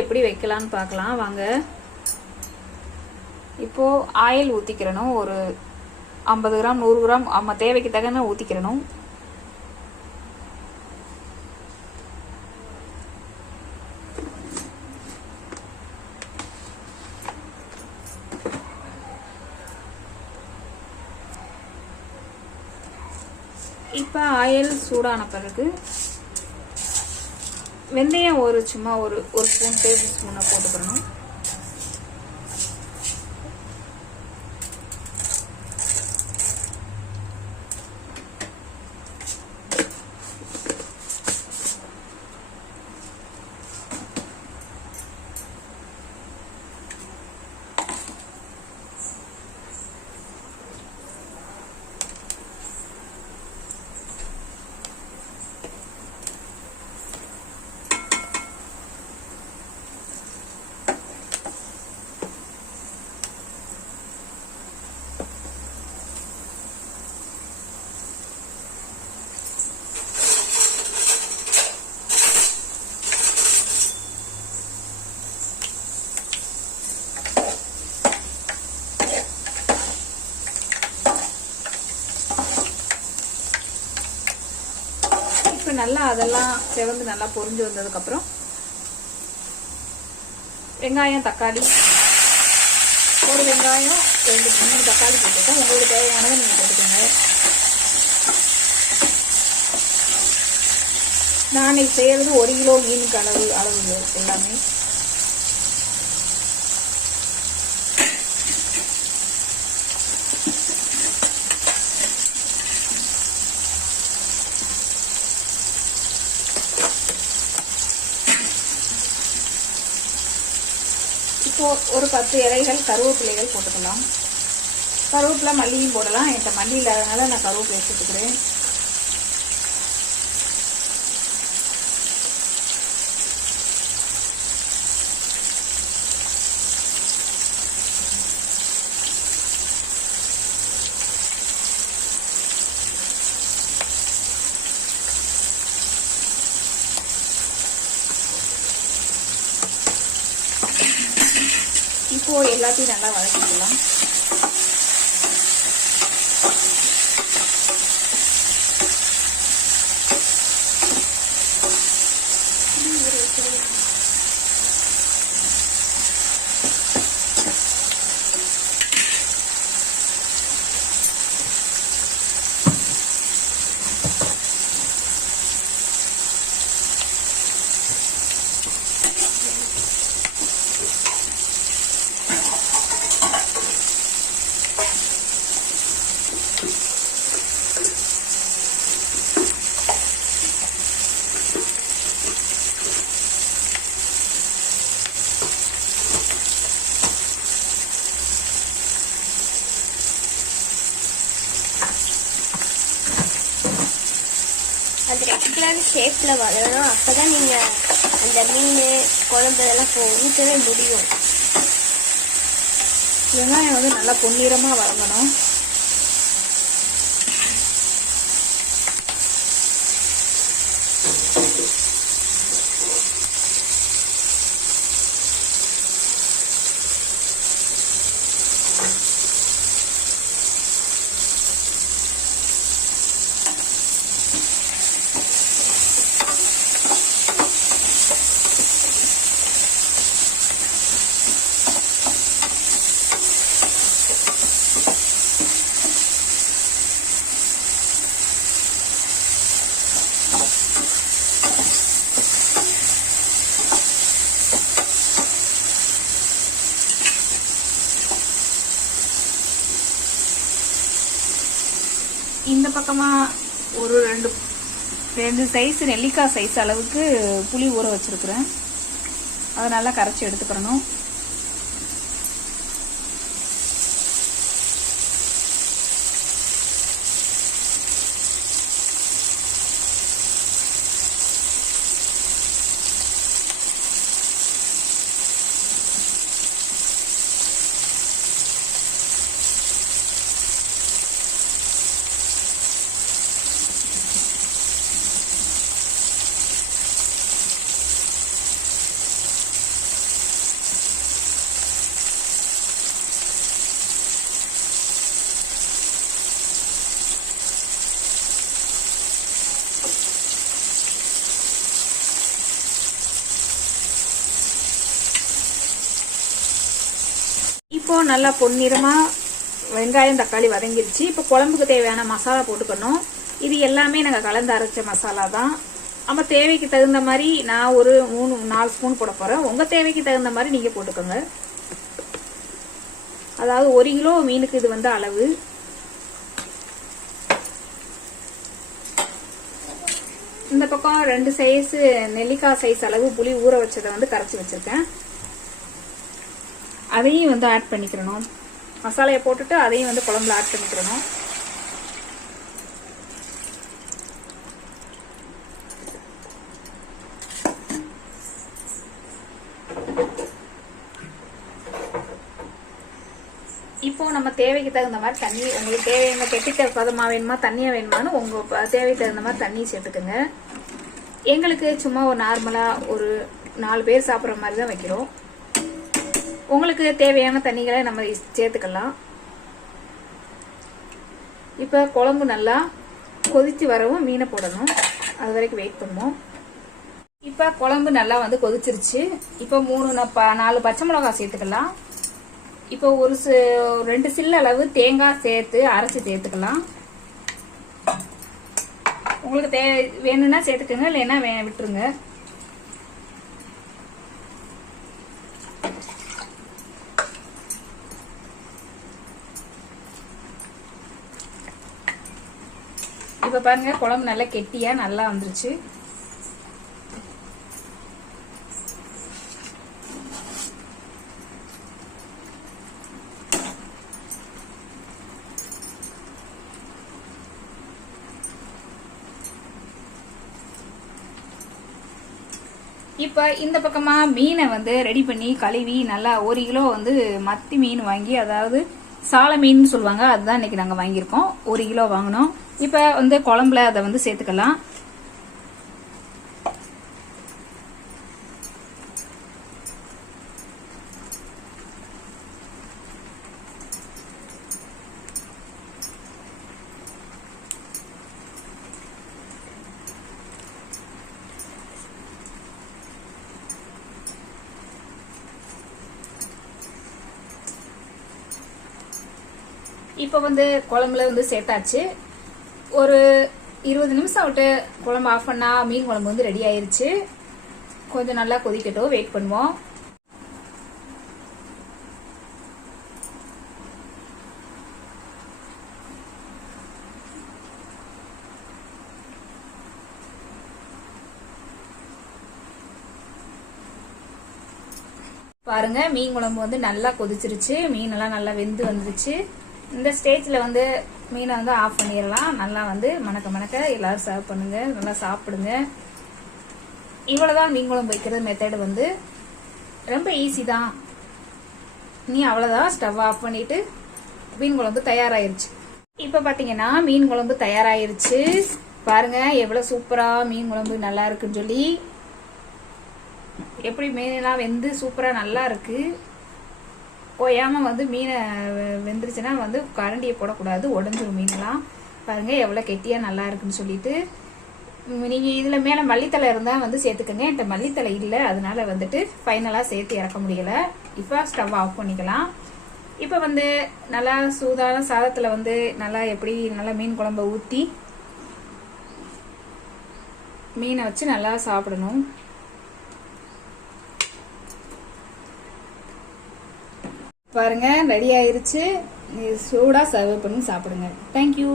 எப்படி வைக்கலாம்னு பார்க்கலாம் வாங்க. இப்போ ஆயில் ஊற்றிக்கிறணும். ஒரு 50 கிராம் 100 கிராம் நம்ம தேவைக்கு தகுந்த ஊற்றிக்கிறணும். இப்போ ஆயில் சூடான பிறகு வெந்தயம் சும்மா ஒரு ஸ்பூன் டேபிள் ஸ்பூனை போட்டுக்கணும். நல்லா அதெல்லாம் செவந்து நல்லா பொரிஞ்சு வந்ததுக்கப்புறம் வெங்காயம் தக்காளி ஒரு வெங்காயம் 2-3 தக்காளி போட்டுக்கோங்க. உங்களுக்கு தேவையானதை நீங்கள் போட்டுக்கோங்க. நான் செய்யறது 1 கிலோ மீனுக்கு அளவு எல்லாமே. இப்போ ஒரு 10 இலைகள் கருவேப்பிலைகள் போட்டுக்கலாம். கருவேப்பிலை மல்லியும் போடலாம். என்கிட்ட மல்லி இல்லாதனால நான் கருவேப்பிலை சேர்த்துக்கிறேன். இப்போ எல்லாத்தையும் நல்லா வதக்கிக்கலாம். அது ரெகுலரான ஷேப்பில் வளரணும். அப்போ தான் நீங்கள் அந்த மீன் குழம்பு இதெல்லாம் ஊற்றவே முடியும். வெங்காயம் நல்லா பொன்னிறமாக வதங்கணும். இந்த பக்கமா ஒரு 2 சைஸ் நெல்லிக்காய் சைஸ் அளவுக்கு புளி ஊற வச்சிருக்கிறேன். அதை நல்லா கரைச்சி எடுத்துக்கிறணும். இப்போ நல்லா பொன்னிறமாக வெங்காயம் தக்காளி வதங்கிருச்சு. இப்போ குழம்புக்கு தேவையான மசாலா போட்டுக்கணும். இது எல்லாமே நாங்கள் கலந்து அரைச்ச மசாலா தான். நம்ம தேவைக்கு தகுந்த மாதிரி நான் ஒரு 3-4 ஸ்பூன் போட போகிறேன். உங்கள் தேவைக்கு தகுந்த மாதிரி நீங்கள் போட்டுக்கோங்க. அதாவது 1 கிலோ மீனுக்கு இது வந்து அளவு. இந்த பக்கம் 2 சைஸ் நெல்லிக்காய் சைஸ் அளவு புளி ஊற வச்சதை வந்து கரைச்சி வச்சிருக்கேன். அதையும் வந்து ஆட் பண்ணிக்கிறணும். மசாலையை போட்டுட்டு அதையும் வந்து குழம்புல ஆட் பண்ணிக்கிறணும். இப்போ நம்ம தேவைக்கு தகுந்த மாதிரி தண்ணி, உங்களுக்கு தேவையான கெட்டிக்க பதமா வேணுமா தண்ணியா வேணுமான்னு உங்க தேவைக்கு தகுந்த மாதிரி தண்ணி சேர்த்துக்குங்க. எங்களுக்கு சும்மா ஒரு நார்மலா ஒரு 4 பேர் சாப்பிட்ற மாதிரி தான் வைக்கிறோம். உங்களுக்கு தேவையான தண்ணிகளை நம்ம சேர்த்துக்கலாம். இப்போ குழம்பு நல்லா கொதிச்சு வரவும் மீனை போடணும். அது வரைக்கும் வெயிட் பண்ணுவோம். இப்போ குழம்பு நல்லா வந்து கொதிச்சிருச்சு. இப்போ 4 பச்சை மிளகாய் சேர்த்துக்கலாம். இப்போ ஒரு 2 சில்லு அளவு தேங்காய் சேர்த்து அரைச்சி சேர்த்துக்கலாம். உங்களுக்கு வேணும்னா சேர்த்துக்கோங்க, இல்லைன்னா விட்டுருங்க. இப்ப பாருங்க குழம்பு நல்லா கெட்டியா நல்லா வந்துருச்சு. இப்ப இந்த பக்கமா மீனை வந்து ரெடி பண்ணி கழுவி நல்லா 1 கிலோ வந்து மத்தி மீன் வாங்கி, அதாவது சால மீன் சொல்லுவாங்க, அதுதான் இன்னைக்கு நாங்க வாங்கியிருக்கோம். 1 கிலோ வாங்கினோம். இப்ப வந்து குழம்புல அதை வந்து சேர்த்துக்கலாம். இப்போ வந்து குழம்புல வந்து சேர்த்தாச்சு. ஒரு 20 நிமிஷம் விட்டு குழம்பு ஆஃப் பண்ணா மீன் குழம்பு வந்து ரெடி ஆயிருச்சு. கொஞ்சம் நல்லா கொதிக்கட்டும், வெயிட் பண்ணுவோம். பாருங்க மீன் குழம்பு வந்து நல்லா கொதிச்சிருச்சு. மீன் எல்லாம் நல்லா வெந்து வந்துருச்சு. இந்த ஸ்டேஜ்ல வந்து மீனை வந்து ஆஃப் பண்ணிடலாம். நல்லா வந்து மணக்க மணக்க எல்லாரும் சர்வ் பண்ணுங்க, நல்லா சாப்பிடுங்க. இவ்வளவுதான் மீன் குழம்பு வைக்கிறது மெத்தட் வந்து ரொம்ப ஈஸி தான். நீ அவ்வளவுதான், ஸ்டவ் ஆஃப் பண்ணிட்டு மீன் குழம்பு தயாராயிருச்சு. இப்ப பாத்தீங்கன்னா மீன் குழம்பு தயாராயிருச்சு. பாருங்க எவ்வளவு சூப்பரா மீன் குழம்பு நல்லா இருக்குன்னு சொல்லி. எப்படி மீனெல்லாம் வெந்து சூப்பரா நல்லா இருக்கு. ஓயாம வந்து மீனை வெந்துருச்சுன்னா வந்து கரண்டியை போடக்கூடாது, உடஞ்சிரும் மீன்லாம். பாருங்க எவ்வளவு கெட்டியா நல்லா இருக்குன்னு சொல்லிட்டு. நீங்க இதுல மேல மல்லித்தலை இருந்தா வந்து சேர்த்துக்கங்க. என்கிட்ட மல்லித்தலை இல்ல, அதனால வந்துட்டு ஃபைனலா சேர்த்து இறக்க முடியல. இப்ப ஸ்டவ் ஆஃப் பண்ணிக்கலாம். இப்ப வந்து நல்லா சூடான சாதத்துல வந்து நல்லா எப்படி நல்லா மீன் குழம்ப ஊத்தி மீனை வச்சு நல்லா சாப்பிடணும். பாருங்க ரெடி ஆயிருச்சு. சூடா சர்வ் பண்ணி சாப்பிடுங்க. தேங்க்யூ.